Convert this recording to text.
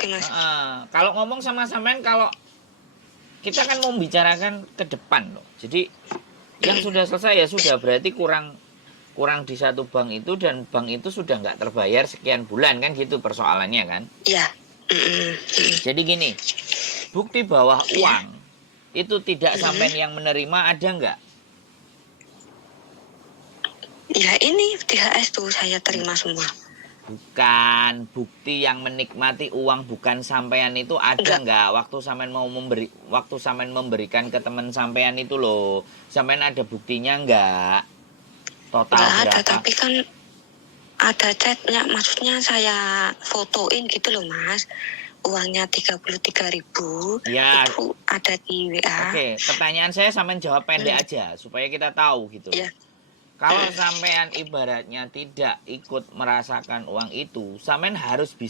oke Mas. Kalau ngomong sama sampean, kalau kita kan mau membicarakan ke depan loh. Jadi yang sudah selesai ya sudah, berarti kurang di satu bank itu, dan bank itu sudah nggak terbayar sekian bulan kan, gitu persoalannya kan. Ya. Jadi gini, bukti bahwa Ya. uang itu tidak sampean yang menerima ada nggak? Ya ini THS tuh saya terima semua. Bukan, bukti yang menikmati uang bukan sampean itu ada nggak? Waktu sampean memberikan ke teman sampean itu loh, sampean ada buktinya nggak? Total Nggak ada, berapa? tapi kan ada chatnya, maksudnya saya fotoin gitu loh Mas. Uangnya 33.000 Ya. itu ada di WA. Oke, pertanyaan saya sampean jawab pendek aja supaya kita tahu gitu. Ya. Kalau sampean ibaratnya tidak ikut merasakan uang itu, sampean harus bisa